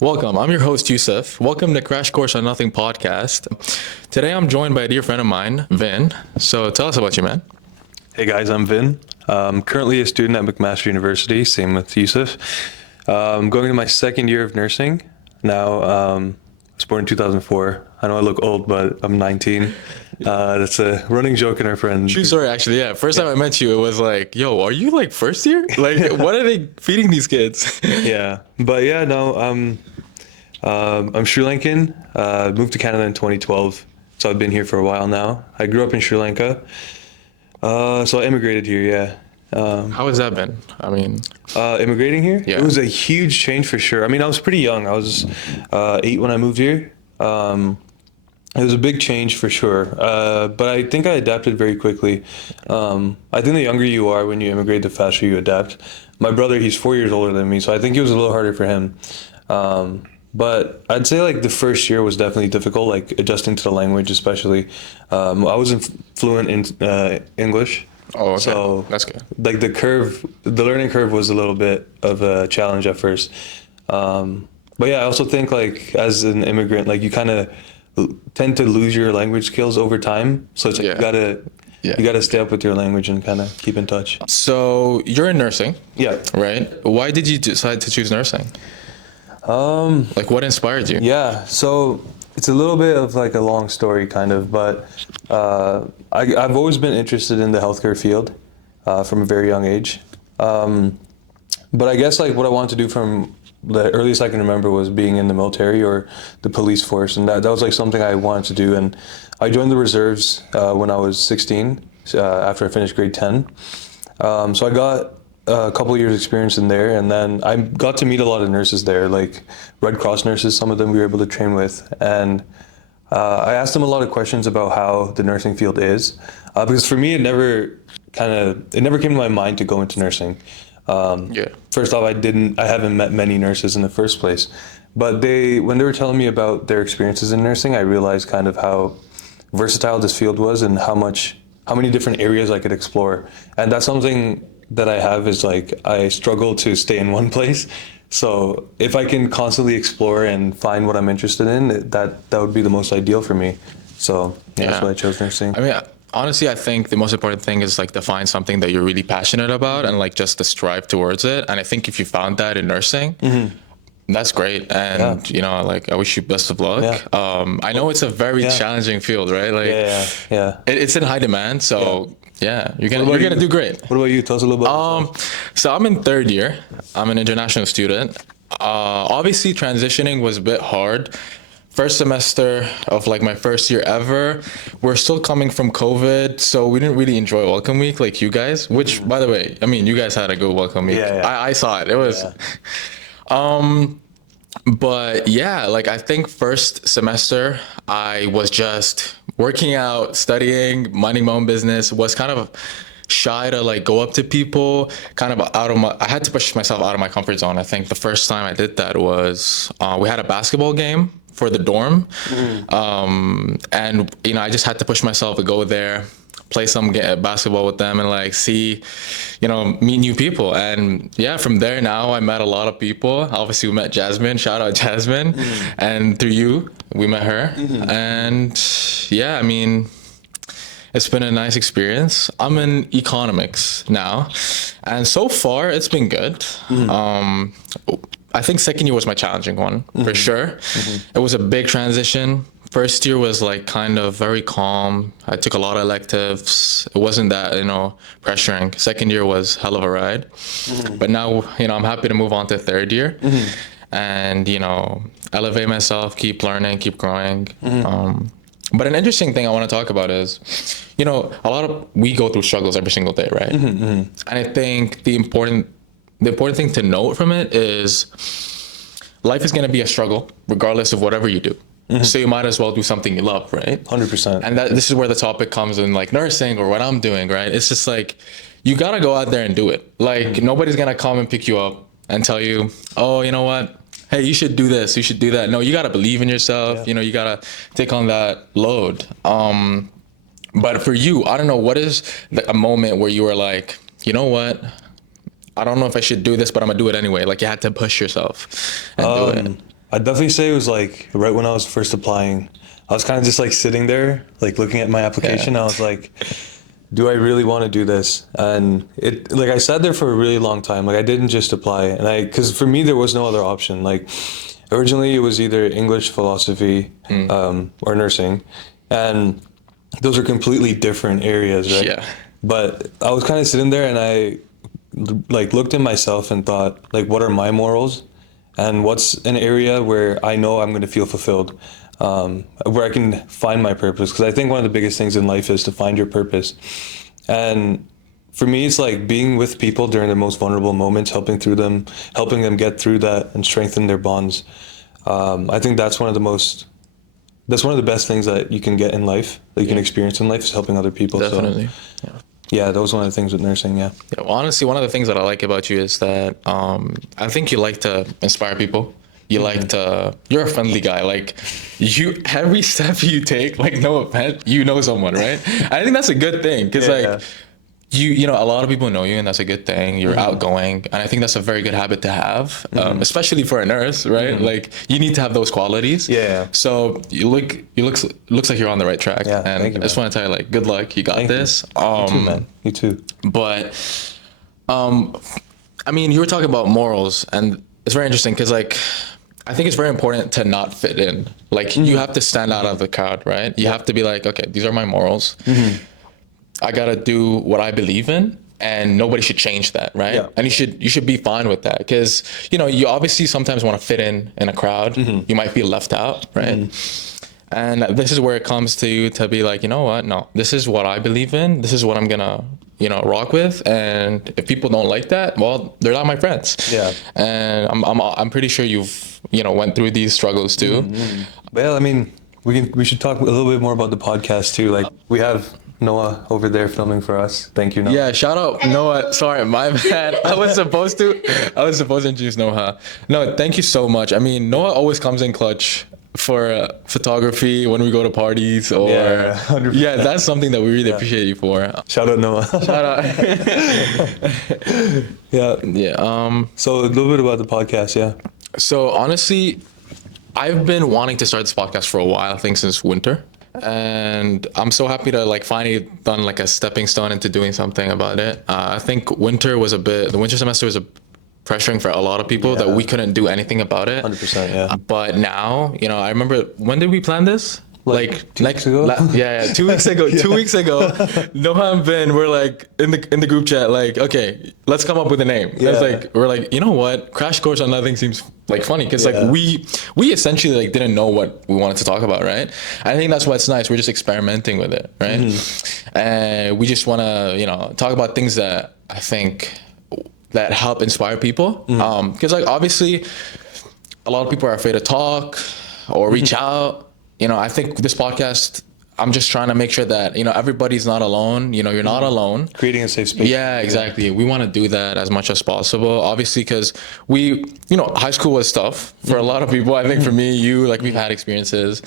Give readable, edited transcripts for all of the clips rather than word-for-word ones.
Welcome. I'm your host, Yusuf. Welcome to Crash Course on Nothing podcast. Today I'm joined by a dear friend of mine, Vin. So tell us about you, man. Hey guys, I'm Vin. I'm currently a student at McMaster University, same with Yusuf. I'm going into my second year of nursing. Now, I was born in 2004. I know I look old, but I'm 19. That's a running joke in our friends. True story, actually. Yeah. First time I met you, it was like, yo, are you like first year? Like, what are they feeding these kids? Yeah, but yeah, no, I'm Sri Lankan. Moved to Canada in 2012, so I've been here for a while now. I grew up in Sri Lanka, so I immigrated here. Yeah. How has that been? I mean, Immigrating here, Yeah. it was a huge change for sure. I mean, I was pretty young. I was 8 when I moved here. It was a big change for sure, but I think I adapted very quickly. I think the younger you are when you immigrate, the faster you adapt. My brother, he's 4 years older than me, so I think it was a little harder for him. But I'd say like the first year was definitely difficult, like adjusting to the language, especially. I wasn't fluent in English. oh, okay. So That's good. like the learning curve was a little bit of a challenge at first. But yeah, I also think like as an immigrant, like you kind of tend to lose your language skills over time. So it's like Yeah. Yeah. you gotta stay up with your language and kind of keep in touch. So you're in nursing, Yeah. right? Why did you decide to choose nursing? Like, what inspired you? Yeah. So it's a little bit of like a long story kind of, but I've always been interested in the healthcare field from a very young age. But I guess like what I wanted to do from the earliest I can remember was being in the military or the police force, and that was like something I wanted to do. And I joined the reserves when I was 16 after I finished grade 10. So I got a couple of years experience in there, and then I got to meet a lot of nurses there, like Red Cross nurses. Some of them we were able to train with, and I asked them a lot of questions about how the nursing field is, because for me it never came to my mind to go into nursing. First off, I haven't met many nurses in the first place, but when they were telling me about their experiences in nursing, I realized kind of how versatile this field was and how many different areas I could explore. And that's something that I have is like, I struggle to stay in one place. So if I can constantly explore and find what I'm interested in, that would be the most ideal for me. So that's why I chose nursing. I mean, honestly, I think the most important thing is like to find something that you're really passionate about and like just to strive towards it. And I think if you found that in nursing, that's great. And, you know, like I wish you best of luck. Yeah. I know it's a very challenging field, right? Like, it's in high demand. So you're gonna do great. What about you? Tell us a little bit about yourself. So I'm in third year. I'm an international student. Obviously, transitioning was a bit hard. First semester of like my first year ever, we're still coming from COVID, so we didn't really enjoy Welcome Week like you guys, which by the way, I mean, you guys had a good Welcome Week. I saw it. It was, but yeah, like I think first semester I was just working out, studying, minding my own business, was kind of shy to like go up to people, kind of I had to push myself out of my comfort zone. I think the first time I did that was, we had a basketball game for the dorm. And, you know, I just had to push myself to go there, play some basketball with them and like see, you know, meet new people. And yeah, from there now I met a lot of people. Obviously we met Jasmine, shout out Jasmine. And through you, we met her. And yeah, I mean, it's been a nice experience. I'm in economics now. And so far it's been good. I think second year was my challenging one for sure. It was a big transition. First year was like kind of very calm. I took a lot of electives. It wasn't that, you know, pressuring. Second year was hell of a ride. But now, you know, I'm happy to move on to third year and, you know, elevate myself, keep learning, keep growing. But an interesting thing I want to talk about is, you know, we go through struggles every single day, right? And I think the important thing to note from it is life is going to be a struggle regardless of whatever you do. So you might as well do something you love, right? 100%. And this is where the topic comes in, like nursing or what I'm doing, right? It's just like, you got to go out there and do it. Like nobody's going to come and pick you up and tell you, oh, you know what? Hey, you should do this, you should do that. No, you got to believe in yourself. You know, you got to take on that load. But for you, I don't know, what is a moment where you were like, you know what? I don't know if I should do this, but I'm gonna do it anyway. Like you had to push yourself and do it. I'd definitely say it was like right when I was first applying. I was kind of just like sitting there, like looking at my application. Yeah. I was like, do I really want to do this? And it, like, I sat there for a really long time. Like, I didn't just apply, and because for me there was no other option. Like, originally it was either English, philosophy, or nursing, and those are completely different areas, right? Yeah. But I was kind of sitting there, and I like looked at myself and thought, like, what are my morals, and what's an area where I know I'm going to feel fulfilled, where I can find my purpose. Because I think one of the biggest things in life is to find your purpose. And for me, it's like being with people during their most vulnerable moments, helping them get through that and strengthen their bonds. I think that's one of the best things that you can get in life, that you can experience in life, is helping other people. Definitely. So, yeah, that was one of the things with nursing. Yeah. Yeah, well, honestly, one of the things that I like about you is that I think you like to inspire people. You like to, you're a friendly guy. Like, you, every step you take, like, no offense, you know someone, right? I think that's a good thing, because like, you know, a lot of people know you, and that's a good thing. You're outgoing, and I think that's a very good habit to have, especially for a nurse, right? Like, you need to have those qualities. Yeah. So looks like you're on the right track. Yeah, And thank you, I just man. want to tell you, like, good luck. You got Thank this. you. You too, man. You too. But I mean, you were talking about morals, and it's very interesting because, like, I think it's very important to not fit in. Like, you have to stand out of the crowd, right? You have to be like, okay, these are my morals. I gotta do what I believe in, and nobody should change that, right? Yeah. And you should be fine with that, because, you know, you obviously sometimes want to fit in a crowd. You might feel left out, right? And this is where it comes to be like, you know what? No, this is what I believe in. This is what I'm gonna, you know, rock with. And if people don't like that, well, they're not my friends. Yeah. And I'm pretty sure you've, you know, went through these struggles too. Well, I mean, we should talk a little bit more about the podcast too. Like, we have Noah over there filming for us. Thank you, Noah. Yeah, shout out Noah. Sorry, my bad. I was supposed to introduce Noah. No, thank you so much. I mean, Noah always comes in clutch for photography when we go to parties, or Yeah, 100%. yeah, that's something that we really appreciate you for. Shout out, Noah. Shout out. Yeah. Yeah. So a little bit about the podcast. Yeah. So honestly, I've been wanting to start this podcast for a while. I think since winter. And I'm so happy to like finally done like a stepping stone into doing something about it. I think the winter semester was pressuring for a lot of people that we couldn't do anything about it. 100%. Yeah. But now, you know, I remember, when did we plan this? Like 2 weeks ago? Yeah, 2 weeks ago. 2 weeks ago, Noah and Ben were like in the group chat, like, okay, let's come up with a name. Yeah. It's like, we're like, you know what? Crash Course on Nothing seems like funny, because like we essentially like didn't know what we wanted to talk about, right? I think that's what's nice. We're just experimenting with it, right? And we just want to, you know, talk about things that I think that help inspire people. Because like obviously, a lot of people are afraid to talk or reach out. You know, I think this podcast, I'm just trying to make sure that, you know, everybody's not alone. You know, you're not alone. Creating a safe space. Yeah, exactly. We want to do that as much as possible. Obviously, because you know, high school was tough for a lot of people. I think for me, you, like, we've had experiences.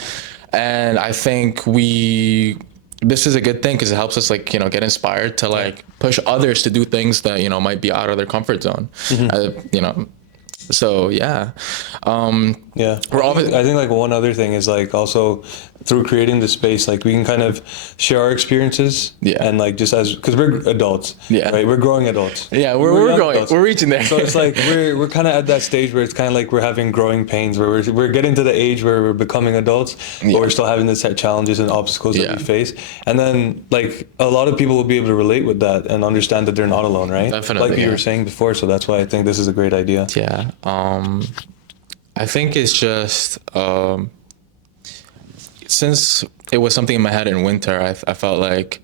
And I think this is a good thing, because it helps us, like, you know, get inspired to like push others to do things that, you know, might be out of their comfort zone. You know, so yeah. Yeah. I think like one other thing is like also through creating the space, like we can kind of share our experiences. Yeah. And like just because we're adults. Yeah. Right. We're growing adults. Yeah, we're young growing. adults. We're reaching there. So it's like we're kind of at that stage where it's kind of like we're having growing pains, where we're getting to the age where we're becoming adults, but we're still having the set challenges and obstacles that we face. And then like a lot of people will be able to relate with that and understand that they're not alone, right? Definitely, Like you were saying before. So that's why I think this is a great idea. Yeah. I think it's just since it was something in my head in winter, I felt like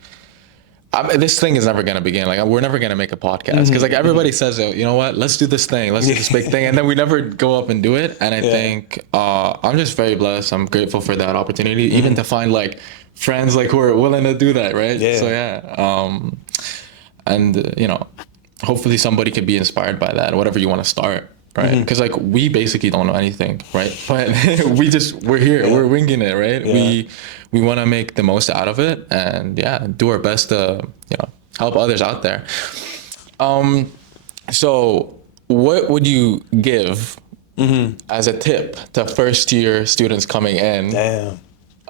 this thing is never gonna begin. Like, we're never gonna make a podcast, because like everybody says, oh, you know what? Let's do this thing. Let's do this big thing, and then we never go up and do it. And I think I'm just very blessed. I'm grateful for that opportunity, even to find like friends like who are willing to do that, right? Yeah. So yeah. And you know, hopefully somebody could be inspired by that, whatever you want to start. Right, because like we basically don't know anything, right? But we're here, we're winging it, right? Yeah. We want to make the most out of it, and do our best to, you know, help others out there. So what would you give as a tip to first year students coming in? Damn.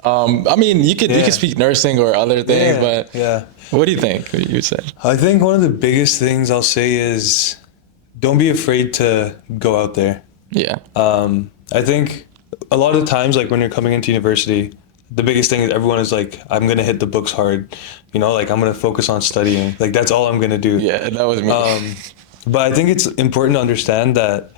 I mean, you Yeah. could speak nursing or other things, Yeah. but Yeah. what do you think? What you would say? I think one of the biggest things I'll say is don't be afraid to go out there. Yeah. I think a lot of the times, like when you're coming into university, the biggest thing is everyone is like, I'm gonna hit the books hard, like I'm gonna focus on studying. Like that's all I'm gonna do. Yeah, that was me. But I think it's important to understand that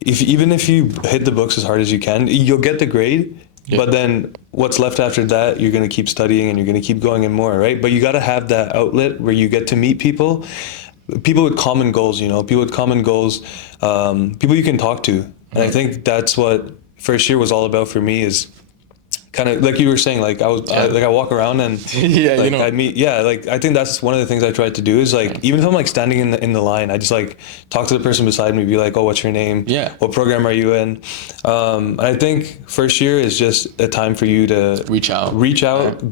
even if you hit the books as hard as you can, you'll get the grade. Yeah. But then what's left after that, you're gonna keep studying and you're gonna keep going in more, right? But you gotta have that outlet where you get to meet people with common goals, people with common goals, people you can talk to. And I think that's what first year was all about for me is kind of like you were saying, like I walk around and Yeah, like I meet, like I think that's one of the things I tried to do is like, even if I'm like standing in the line, I just like talk to the person beside me, be like, oh, what's your name? Yeah. What program are you in? And I think first year is just a time for you to Reach out.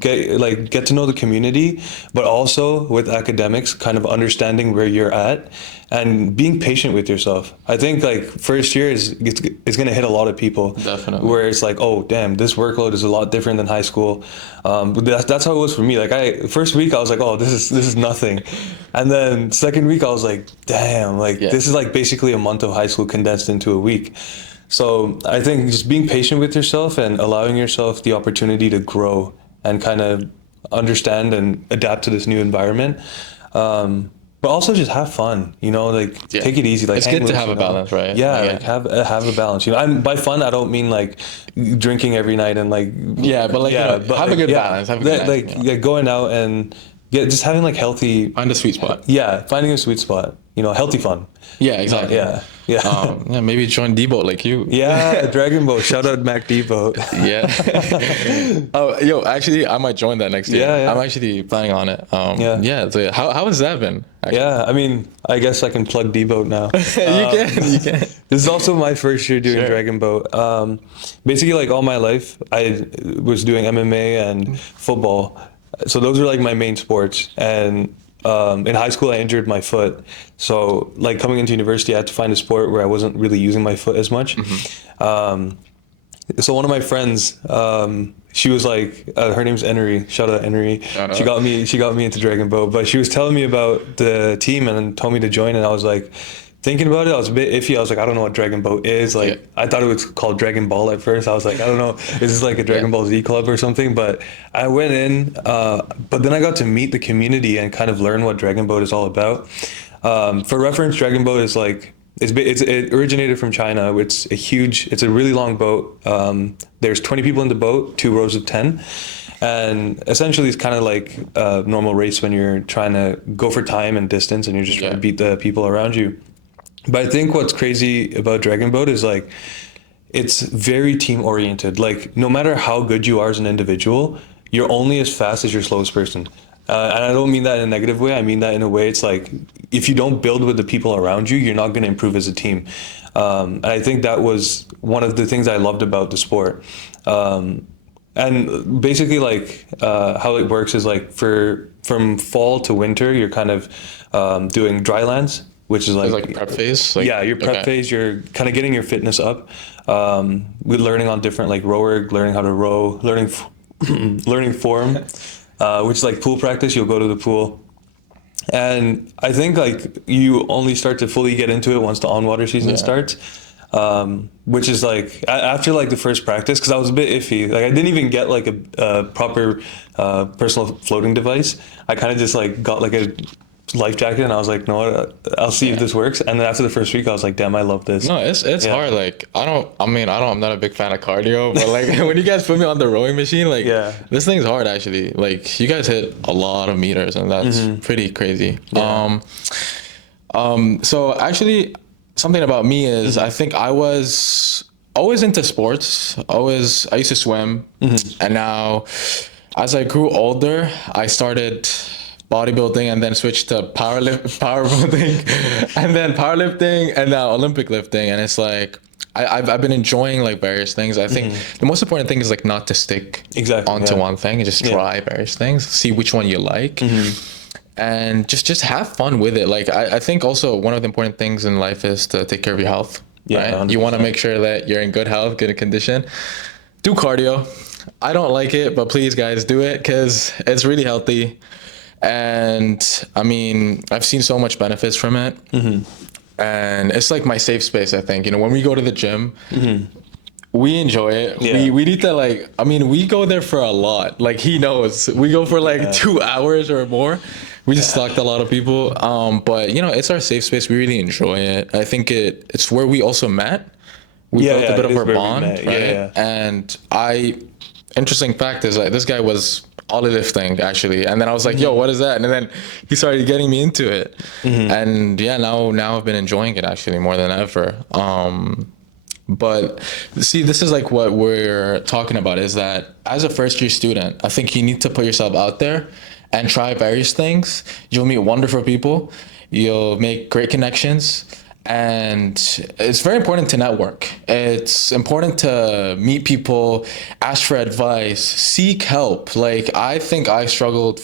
get to know the community, but also with academics, kind of understanding where you're at and being patient with yourself. I think like first year it's going to hit a lot of people. Definitely. Where it's like, oh damn, this workload is a lot different than high school. But that's how it was for me. Like first week I was like, oh, this is nothing, and then second week I was like, damn, like this is like basically a month of high school condensed into a week. So I think just being patient with yourself and allowing yourself the opportunity to grow and kind of understand and adapt to this new environment. But also just have fun, take it easy. Like it's good to have a balance, right? Yeah, like have a balance. And by fun, I don't mean like drinking every night and like have a good balance. Have a good going out and just having like healthy. Find a sweet spot. Yeah, finding a sweet spot. Healthy fun. Yeah, exactly. Yeah. Maybe join D-Boat like you. Yeah, Dragon Boat. Shout out Mac D-Boat. Yeah. Actually, I might join that next year. Yeah. I'm actually planning on it. So how has that been? Actually? Yeah, I mean, I guess I can plug D-Boat now. You can. This is also my first year doing Dragon Boat. Basically, like all my life, I was doing MMA and football. So those were like my main sports. And in high school, I injured my foot. So like coming into university, I had to find a sport where I wasn't really using my foot as much. So one of my friends, she was like, her name's Enery. Shout out Enery. She got me into Dragon Boat. But she was telling me about the team and told me to join. And I was like, thinking about it, I was a bit iffy. I was like, I don't know what Dragon Boat is. Like, I thought it was called Dragon Ball at first. I was like, I don't know, is this like a Dragon Ball Z club or something? But I went in, but then I got to meet the community and kind of learn what Dragon Boat is all about. For reference, Dragon Boat is like, it originated from China. It's a really long boat. There's 20 people in the boat, 2 rows of 10. And essentially it's kind of like a normal race when you're trying to go for time and distance and you're just trying to beat the people around you. But I think what's crazy about Dragon Boat is like, it's very team oriented. Like no matter how good you are as an individual, you're only as fast as your slowest person. And I don't mean that in a negative way. I mean that in a way it's like, if you don't build with the people around you, you're not going to improve as a team. And I think that was one of the things I loved about the sport. And basically like how it works is like from fall to winter, you're kind of doing dry lands, which is like prep phase. Your prep phase. You're kind of getting your fitness up. We're learning on different like rower, learning how to row, learning form, which is like pool practice. You'll go to the pool. And I think like you only start to fully get into it once the on-water season starts. Which is like after like the first practice, because I was a bit iffy. Like I didn't even get like a proper personal floating device. I kind of just like got like a life jacket and I was like, no, I'll see if this works. And then after the first week, I was like, damn, I love this. No, it's hard. Like I'm not a big fan of cardio, but like when you guys put me on the rowing machine, like this thing's hard actually. Like you guys hit a lot of meters and that's pretty crazy. Yeah. So actually, something about me is I think I was always into sports. I used to swim, and now as I grew older, I started bodybuilding and then switched to powerlifting, and then powerlifting, and now Olympic lifting. And it's like I've been enjoying like various things. I think the most important thing is like not to stick onto one thing and just try various things, see which one you like. And just have fun with it. Like I think also one of the important things in life is to take care of your health. Yeah, right? You want to 100%. make sure that you're in good health, good condition. Do cardio. I don't like it, but please, guys, do it because it's really healthy. And I mean, I've seen so much benefits from it. And it's like my safe space, I think. You know, when we go to the gym, we enjoy it. Yeah. We need to like, I mean, we go there for a lot. Like he knows. We go for like 2 hours or more. We just talked to a lot of people. But you know, it's our safe space. We really enjoy it. I think it's where we also met. We Yeah, built yeah, a bit it of is our where we bond, met. right? Yeah, yeah. And interesting fact is like this guy was lifting actually, and then I was like, "Yo, what is that?" And then he started getting me into it, and yeah, now I've been enjoying it actually more than ever. But see, this is like what we're talking about is that as a first year student, I think you need to put yourself out there and try various things. You'll meet wonderful people, you'll make great connections, and it's very important to network. It's important to meet people, ask for advice, seek help. Like I think I struggled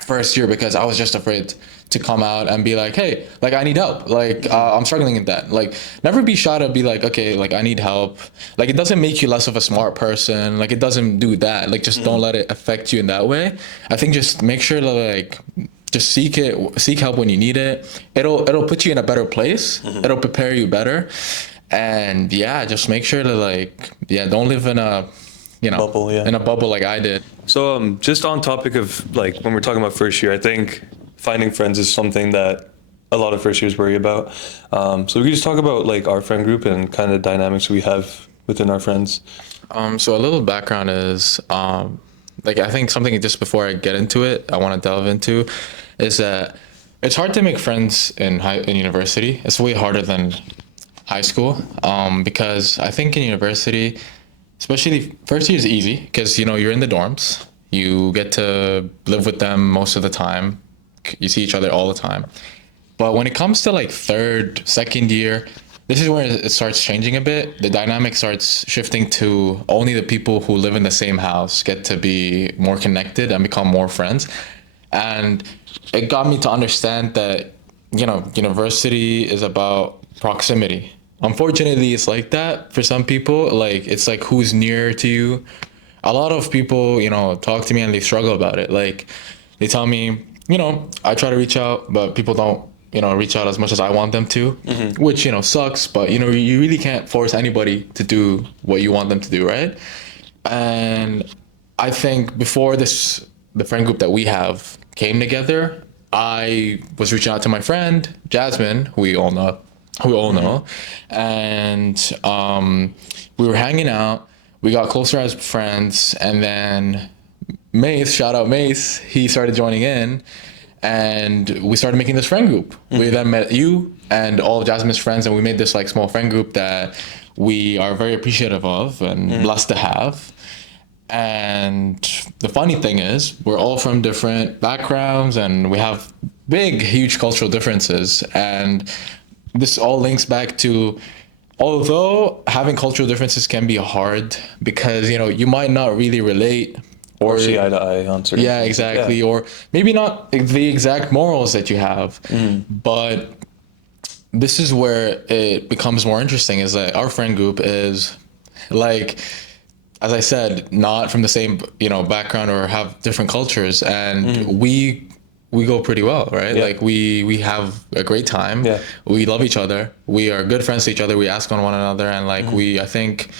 first year because I was just afraid to come out and be like, hey, like I need help. Like I'm struggling in that. Like never be shy to be like, okay, like I need help. Like it doesn't make you less of a smart person. Like it doesn't do that. Like just don't let it affect you in that way. I think just make sure to like just seek help when you need it. It'll put you in a better place. It'll prepare you better. And yeah, just make sure to like, yeah, don't live in a, you know, Bubble, yeah. in a bubble like I did. So just on topic of like when we're talking about first year, I think finding friends is something that a lot of first years worry about. So we can just talk about like our friend group and kind of dynamics we have within our friends. So a little background is, like I think something just before I get into it, I want to delve into, is that it's hard to make friends in university. It's way harder than high school, because I think in university, especially first year is easy because you know you're in the dorms, you get to live with them most of the time, you see each other all the time. But when it comes to like third, second year, this is where it starts changing a bit. The dynamic starts shifting to only the people who live in the same house get to be more connected and become more friends. And it got me to understand that, you know, university is about proximity. Unfortunately, it's like that for some people. Like, it's like who's near to you. A lot of people, you know, talk to me and they struggle about it. Like, they tell me, you know, I try to reach out, but people don't, you know, reach out as much as I want them to, which, you know, sucks. But, you know, you really can't force anybody to do what you want them to do, right? And I think before this, the friend group that we have came together, I was reaching out to my friend, Jasmine, who we all know. And we were hanging out. We got closer as friends. And then Mace, shout out Mace, he started joining in. And we started making this friend group. We then met you and all of Jasmine's friends, and we made this like small friend group that we are very appreciative of and blessed to have. And the funny thing is, we're all from different backgrounds and we have big, huge cultural differences. And this all links back to, although having cultural differences can be hard because, you know, you might not really relate Or see eye to eye on certain yeah, things. exactly. Yeah. Or maybe not the exact morals that you have, but this is where it becomes more interesting is that our friend group is like, as I said, not from the same, you know, background or have different cultures. And we go pretty well, right? Yeah. Like we have a great time. Yeah. We love each other. We are good friends to each other. We ask on one another. And like I think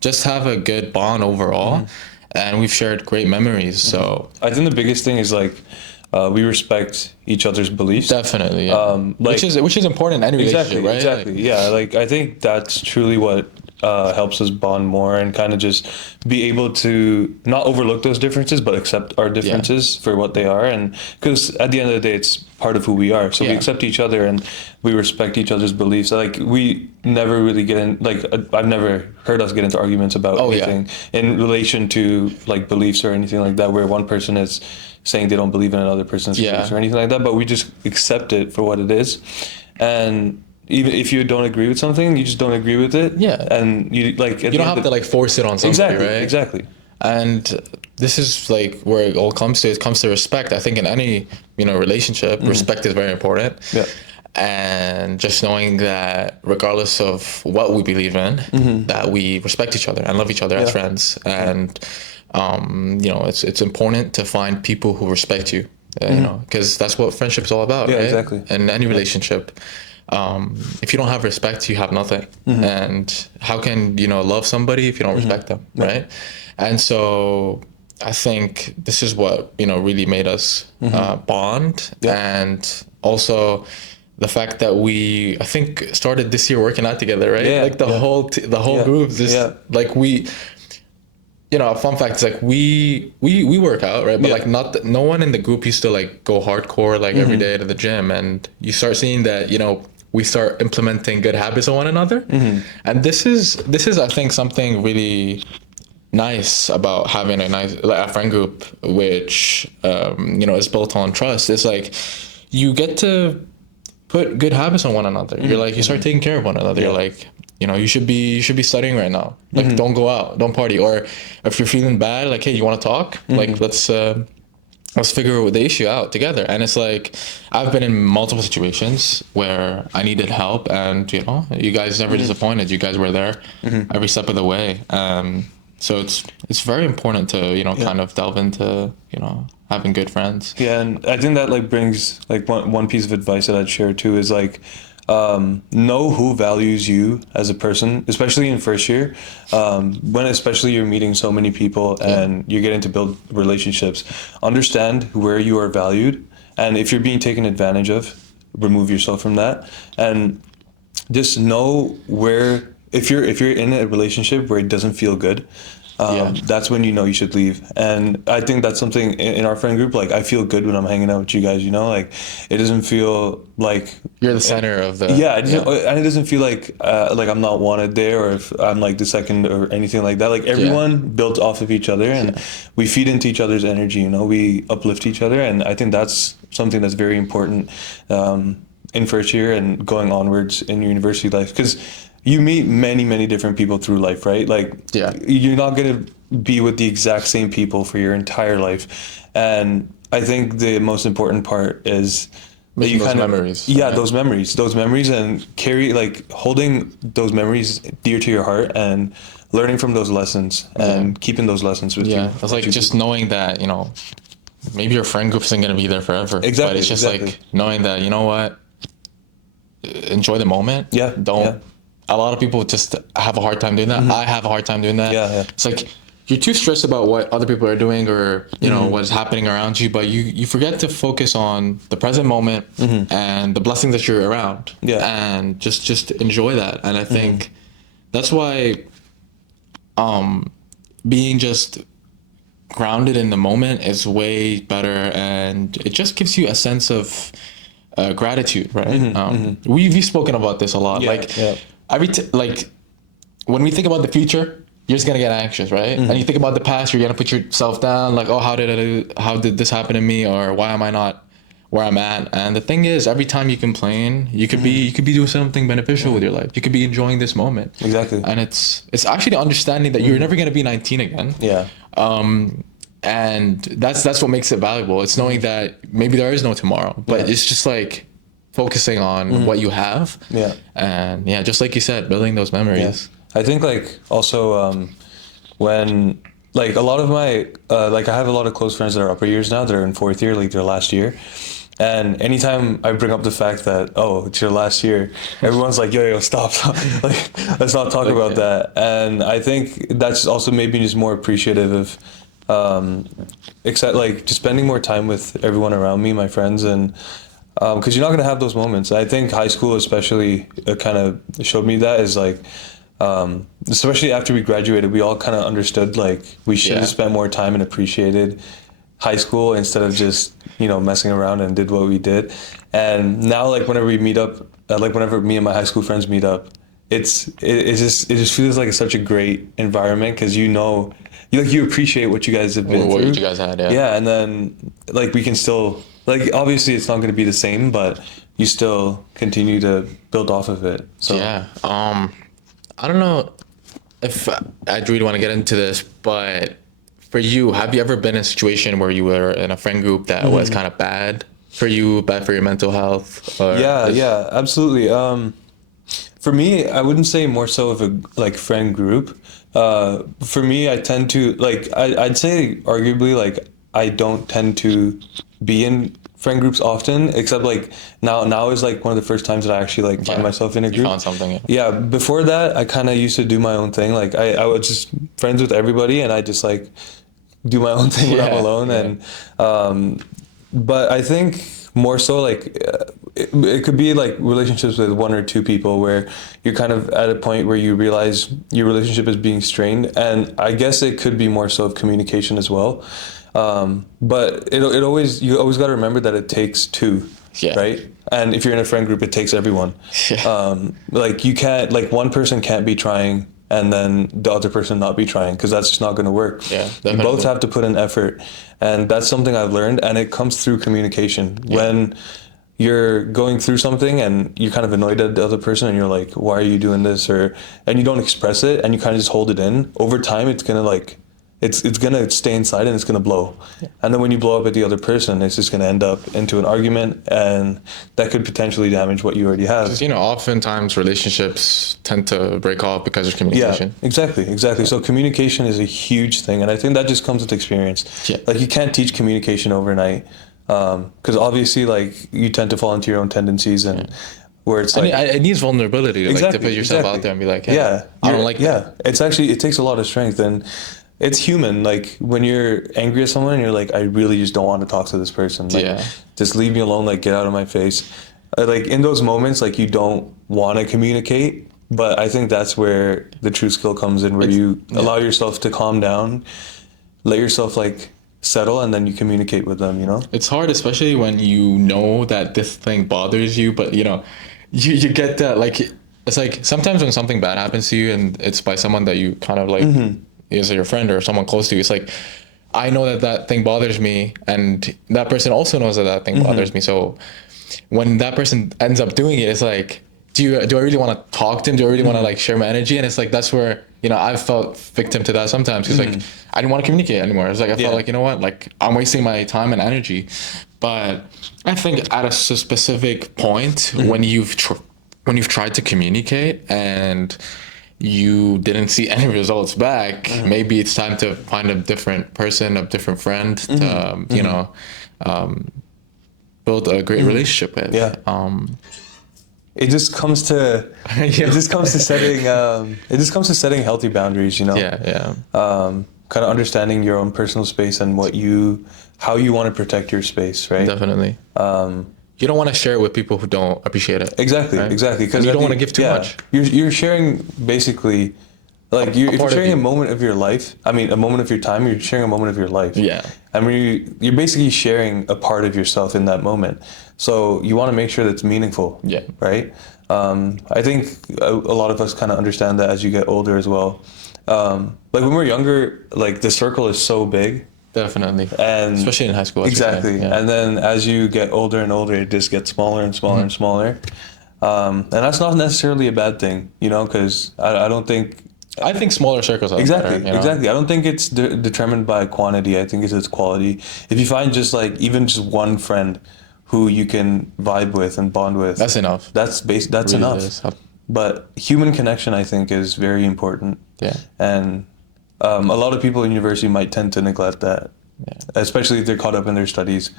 just have a good bond overall. And we've shared great memories. So I think the biggest thing is like we respect each other's beliefs. definitely, yeah. Like, which is important in any relationship, right? Exactly. Like, Yeah. Like I think that's truly what helps us bond more and kind of just be able to not overlook those differences, but accept our differences for what they are. And because at the end of the day, it's part of who we are. So we accept each other and we respect each other's beliefs. Like we never really get in, like I've never heard us get into arguments about anything in relation to like beliefs or anything like that, where one person is saying they don't believe in another person's beliefs or anything like that, but we just accept it for what it is. And even if you don't agree with something, you just don't agree with it. Yeah. And you like you don't have to like force it on somebody, right? Exactly. And this is like where it all comes to. It comes to respect. I think in any, you know, relationship, respect is very important. Yeah. and just knowing that regardless of what we believe in, that we respect each other and love each other as friends. And you know, it's important to find people who respect you, you know, because that's what friendship is all about, Yeah, right? exactly. In any relationship, if you don't have respect, you have nothing. And how can you know love somebody if you don't respect them, right? And so I think this is what you know really made us bond, and also the fact that we I think started this year working out together, right? Yeah, Like the yeah. whole Yeah, group just yeah. like we, you know, a fun fact is like we work out, right? But Yeah. like no one in the group used to like go hardcore like every day to the gym, and you start seeing that you know we start implementing good habits on one another, and this is I think something really nice about having a nice like a friend group which you know is built on trust. It's like you get to put good habits on one another. You're like you start taking care of one another. You're like you know you should be studying right now. Like don't go out, don't party. Or if you're feeling bad, like hey, you want to talk? Like let's figure the issue out together. And it's like I've been in multiple situations where I needed help, and you know you guys never disappointed. You guys were there every step of the way. So it's very important to you know kind of delve into you know having good friends. Yeah, and I think that like brings like one piece of advice that I'd share too is like know who values you as a person, especially in first year, when especially you're meeting so many people and you're getting to build relationships. Understand where you are valued, and if you're being taken advantage of, remove yourself from that, and just know where if you're in a relationship where it doesn't feel good, that's when you know you should leave. And I think that's something in our friend group. Like I feel good when I'm hanging out with you guys. You know, like it doesn't feel like You're the center of the yeah, and it doesn't feel like I'm not wanted there, or if I'm like the second or anything like that. Like everyone builds off of each other, and we feed into each other's energy. You know, we uplift each other, and I think that's something that's very important in first year and going onwards in your university life, because you meet many different people through life, right? Like you're not gonna be with the exact same people for your entire life, and I think the most important part is that you those kind of memories. yeah, those memories, and carry like holding those memories dear to your heart and learning from those lessons and keeping those lessons with you. Yeah, it's like just knowing that you know maybe your friend group isn't gonna be there forever. Exactly, But it's just like knowing that you know what, enjoy the moment. Yeah, Don't. yeah. A lot of people just have a hard time doing that. I have a hard time doing that. Yeah. It's like you're too stressed about what other people are doing or you know what is happening around you, but you forget to focus on the present moment and the blessings that you're around. Yeah. And just enjoy that. And I think that's why being just grounded in the moment is way better, and it just gives you a sense of gratitude, right? We've spoken about this a lot. Like when we think about the future, you're just gonna get anxious, right? And you think about the past, you're gonna put yourself down, like, oh, how did this happen to me, or why am I not where I'm at? And the thing is, every time you complain, you could be doing something beneficial with your life. You could be enjoying this moment. Exactly. And it's actually understanding that you're never gonna be 19 again. Yeah. And that's what makes it valuable. It's knowing that maybe there is no tomorrow, but it's just like focusing on what you have. Yeah. And yeah, just like you said, building those memories. I think like also when like a lot of my like I have a lot of close friends that are upper years now. They're in fourth year, like their last year. And anytime I bring up the fact that, oh, it's your last year, everyone's like, yo, stop. Like, let's not talk about that. And I think that's also made me just more appreciative of, except like just spending more time with everyone around me, my friends, and because you're not going to have those moments. I think high school especially kind of showed me that is like, especially after we graduated, we all kind of understood like we should have spent more time and appreciated high school instead of just, you know, messing around and did what we did. And now, like whenever we meet up, like whenever me and my high school friends meet up, it just feels like such a great environment, because you know, you appreciate what you guys have been What through. you guys had, Yeah, and then like we can still, like, obviously it's not going to be the same, but you still continue to build off of it. So yeah. I don't know if I really want to get into this, but for you, have you ever been in a situation where you were in a friend group that was kind of bad, for you, bad for your mental health? Or Yeah, absolutely. For me, I wouldn't say more so of a like friend group. For me, I tend to like I'd say arguably like I don't tend to be in friend groups often, except like now is like one of the first times that I actually like find myself in a You group. found something. Yeah. Yeah, before that, I kind of used to do my own thing. Like I was just friends with everybody, and I just like do my own thing when I'm Yeah, alone. yeah. And but I think more so like it could be like relationships with one or two people where you're kind of at a point where you realize your relationship is being strained, and I guess it could be more so of communication as well. But it always you always got to remember that it takes two, Yeah. right? And if you're in a friend group, it takes everyone. Yeah. Like you can't like one person can't be trying and then the other person not be trying, because that's just not going to work. Yeah, You both definitely. have to put in effort, and that's something I've learned, and it comes through communication. When you're going through something and you're kind of annoyed at the other person and you're like, why are you doing this? Or and you don't express it and you kind of just hold it in, over time it's gonna like it's gonna stay inside and it's gonna blow. And then when you blow up at the other person, it's just gonna end up into an argument, and that could potentially damage what you already have. You know, oftentimes relationships tend to break off because of Yeah, communication. exactly. So communication is a huge thing, and I think that just comes with experience. Yeah. Like you can't teach communication overnight, because obviously, like you tend to fall into your own tendencies, and where it's like It needs vulnerability to, like, to exactly, put yourself exactly. out there and be like, hey, Yeah, I don't like that. yeah. It's actually it takes a lot of strength, and it's human. Like when you're angry at someone, and you're like, I really just don't want to talk to this person. Like, Yeah. just leave me alone. Like get out of my face. Like in those moments, like you don't want to communicate, but I think that's where the true skill comes in, where you allow yourself to calm down, let yourself like settle, and then you communicate with them. You know. It's hard, especially when you know that this thing bothers you, but you know, you get that, like, it's like sometimes when something bad happens to you and it's by someone that you kind of like is your friend or someone close to you, it's like, I know that that thing bothers me, and that person also knows that that thing bothers me. So when that person ends up doing it, it's like, do I really want to talk to him? Do I really want to like share my energy? And it's like, that's where, you know, I've felt victim to that sometimes. Because like, I didn't want to communicate anymore. It's like, I felt like, you know what, like I'm wasting my time and energy. But I think at a specific point when you've tried to communicate and you didn't see any results back, maybe it's time to find a different person, a different friend to, you know, build a great relationship with. Yeah. It just comes to it just comes to setting healthy boundaries. You know. Yeah. Kind of understanding your own personal space and how you want to protect your space, right? Definitely. You don't want to share it with people who don't appreciate it. Exactly, right? exactly. And you don't want to give too much. You're sharing basically, like if you're part of sharing a you. moment of your life. I mean, a moment of your time. You're sharing a moment of your life. Yeah. I mean, you're basically sharing a part of yourself in that moment. So you want to make sure that's meaningful. Yeah. Right. I think a lot of us kind of understand that as you get older as well. Like when we're younger, like the circle is so big. Definitely. And especially in high school. as you're saying. Exactly. Yeah. And then as you get older and older, it just gets smaller and smaller and smaller. And that's not necessarily a bad thing, you know, because I don't think I think smaller circles are exactly better, you know? exactly. I don't think it's determined by quantity. I think it's quality. If you find just like even just one friend who you can vibe with and bond with, That's enough. That's Really enough. is. But human connection, I think, is very important. Yeah. And a lot of people in university might tend to neglect that, especially if they're caught up in their studies.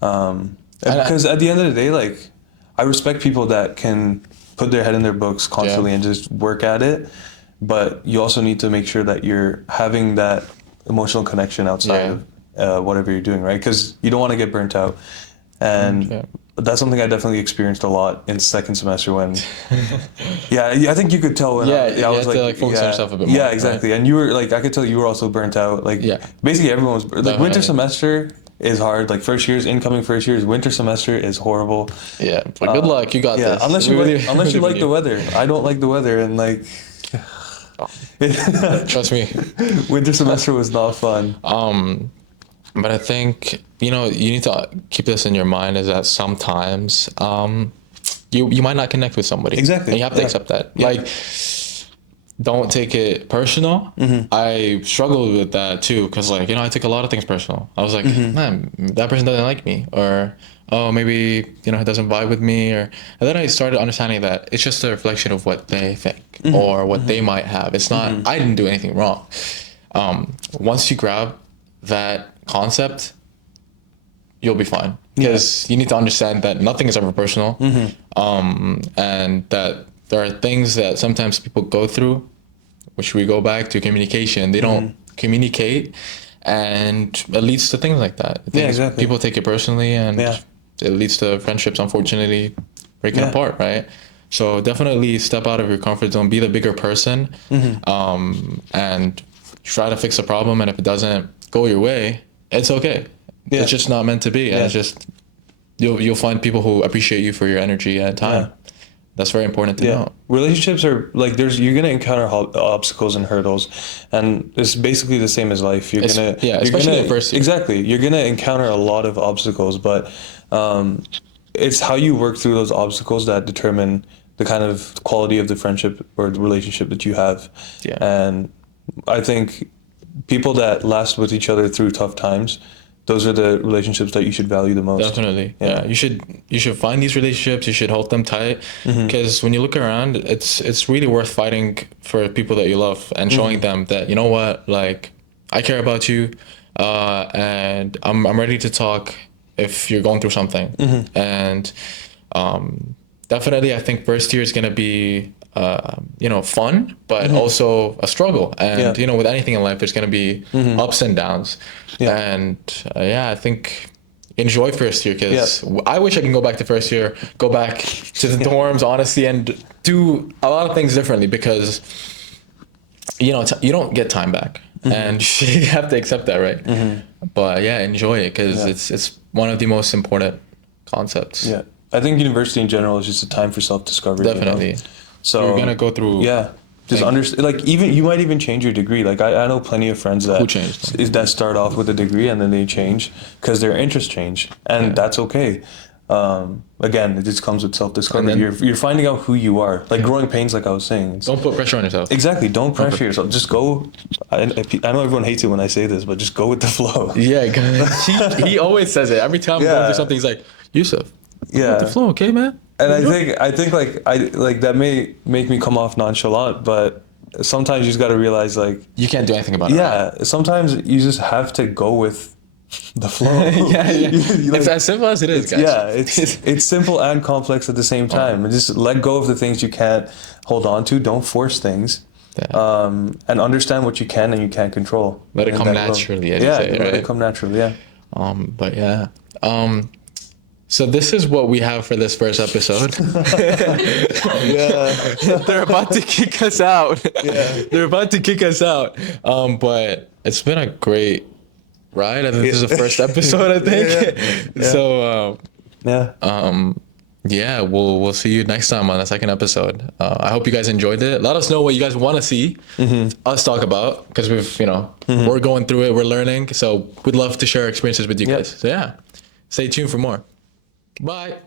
Because at the end of the day, like, I respect people that can put their head in their books constantly and just work at it. But you also need to make sure that you're having that emotional connection outside of whatever you're doing, right? Because you don't want to get burnt out. And that's something I definitely experienced a lot in second semester when, I think you could tell when I was like, to like focus on yourself a bit more. yeah, exactly. Right? And you were like, I could tell you were also burnt out. Like, basically everyone was like, winter semester is hard. Like incoming first years, winter semester is horrible. Yeah, but good luck. You got this. Unless you like the weather. I don't like the weather, and like, trust me, winter semester was not fun. But I think, you know, you need to keep this in your mind, is that sometimes you might not connect with somebody. Exactly. And you have to accept that. Yeah. Like, don't take it personal. I struggled with that too, because, like, you know, I took a lot of things personal. I was like, man, that person doesn't like me, or oh, maybe, you know, he doesn't vibe with me, or, and then I started understanding that it's just a reflection of what they think or what they might have. It's not, I didn't do anything wrong. Once you grab that concept, you'll be fine, because you need to understand that nothing is ever personal. And that there are things that sometimes people go through, which we go back to communication. They don't communicate, and it leads to things like that. Exactly. People take it personally, and it leads to friendships, unfortunately, breaking apart, right? So definitely step out of your comfort zone, be the bigger person, and try to fix a problem. And if it doesn't go your way, it's okay. It's just not meant to be. And it's just, you'll find people who appreciate you for your energy and time. That's very important to know. Relationships are like, you're gonna encounter obstacles and hurdles, and it's basically the same as life. Especially the first year. Exactly, you're gonna encounter a lot of obstacles, but it's how you work through those obstacles that determine the kind of quality of the friendship or the relationship that you have. And I think people that last with each other through tough times, those are the relationships that you should value the most. Definitely. Yeah. You should find these relationships. You should hold them tight, because when you look around, it's really worth fighting for people that you love and showing them that, you know what, like, I care about you, and I'm ready to talk if you're going through something. And definitely, I think first year is gonna be fun, but also a struggle. And you know, with anything in life, there's gonna be ups and downs. And I think enjoy first year, because I wish I can go back to first year, go back to the dorms, honestly, and do a lot of things differently, because you know, you don't get time back, and you have to accept that, right? But enjoy it, because it's one of the most important concepts. I think university in general is just a time for self-discovery. Definitely. You know? So you're gonna go through. Just understand. Like, even you might even change your degree. Like, I know plenty of friends that start off with a degree and then they change because their interests change, and that's okay. Again, it just comes with self-discovery. You're finding out who you are. Like, growing pains, like I was saying. Don't put pressure on yourself. Exactly. Don't pressure yourself. Just go. I know everyone hates it when I say this, but just go with the flow. He always says it every time we go through something. He's like, Yusuf, go with the flow, okay, man. And I think like that may make me come off nonchalant, but sometimes you just got to realize, like, you can't do anything about it. Right? Sometimes you just have to go with the flow. It's as simple as it is, guys. It's simple and complex at the same time. And just let go of the things you can't hold on to. Don't force things. And understand what you can and you can't control. Let it come naturally, as you say, right? Let it come naturally, So this is what we have for this first episode. They're about to kick us out. They're about to kick us out. But it's been a great ride. I think this is the first episode, I think. So we'll see you next time on the second episode. I hope you guys enjoyed it. Let us know what you guys want to see us talk about, because we're going through it, we're learning. So we'd love to share our experiences with you guys. So stay tuned for more. Bye.